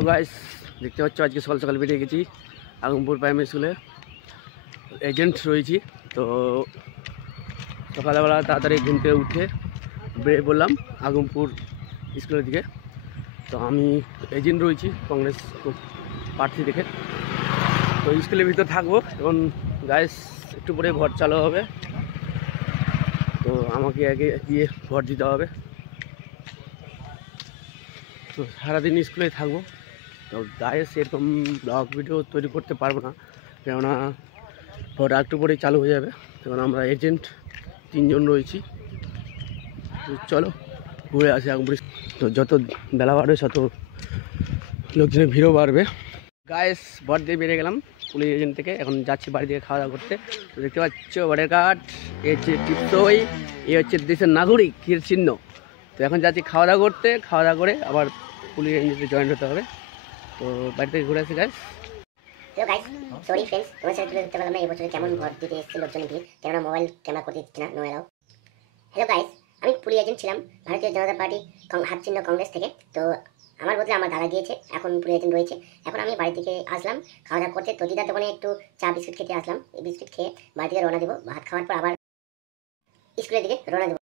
Hello guys, দেখতে পাচ্ছ আজকে সকাল সকাল বেরিয়ে গেছি আগমপুর প্রাইমারি স্কুলে। এজেন্ট রয়েছি, তো সকালবেলা তাড়াতাড়ি ঘুম থেকে উঠে বেরিয়ে পড়লাম আগমপুর স্কুলের দিকে। তো আমি এজেন্ট রয়েছি কংগ্রেস প্রার্থী থেকে। তো স্কুলের ভিতর থাকবো এবং গাইস একটু পরে ভোট চালু হবে, তো আমাকে আগে গিয়ে ভোট দিতে হবে। তো সারাদিন স্কুলে থাকবো। তো গাইস এরকম ব্লগ ভিডিও তৈরি করতে পারবো না, কেননা ভোট একটু পরেই চালু হয়ে যাবে। কারণ আমরা এজেন্ট 3 জন রয়েছি। তো চলো ঘুরে আসি আগমপুর। তো যত বেলা বাড়বে তত লোকজনের ভিড়ও বাড়বে। গাইস ভোট দিয়ে বেরিয়ে গেলাম পুলিশ এজেন্ট থেকে, এখন যাচ্ছি বাড়ি থেকে খাওয়া দাওয়া করতে। তো দেখতে পাচ্ছ ভোটার কার্ড, এ হচ্ছে টিপসই, এ হচ্ছে দেশের নাগরিকের চিহ্ন। তো এখন যাচ্ছি খাওয়া দাওয়া করতে, খাওয়া দাওয়া করে আবার পুলিশ এজেন্টে জয়েন হতে হবে। তো বাড়ি থেকে ঘুরে আসি guys. Hello guys, sorry friends, তোমার সাথে তুলে ধরতে পারলাম না এবছরে কেমন ভোট দিতে এসেছে লোকজনের ভিড়, কেননা মোবাইল ক্যামেরা করতে দিচ্ছে না, নো এলাও। হ্যালো গাইস, আমি পুলিশ এজেন্ট ছিলাম ভারতীয় জনতা পার্টি হাত চিহ্ন কংগ্রেস থেকে। তো আমার বদলে আমার দাদা গিয়েছে, এখন পুলিশ এজেন্ট রয়েছে। এখন আমি বাড়ি থেকে আসলাম খাওয়া দাওয়া করতে। তো দিদার দোকানে একটু চা বিস্কুট খেতে আসলাম। এই বিস্কুট খেয়ে বাড়ি থেকে রওনা দেবো। ভাত খাওয়ার পর আবার স্কুলের দিকে রওনা দেবো।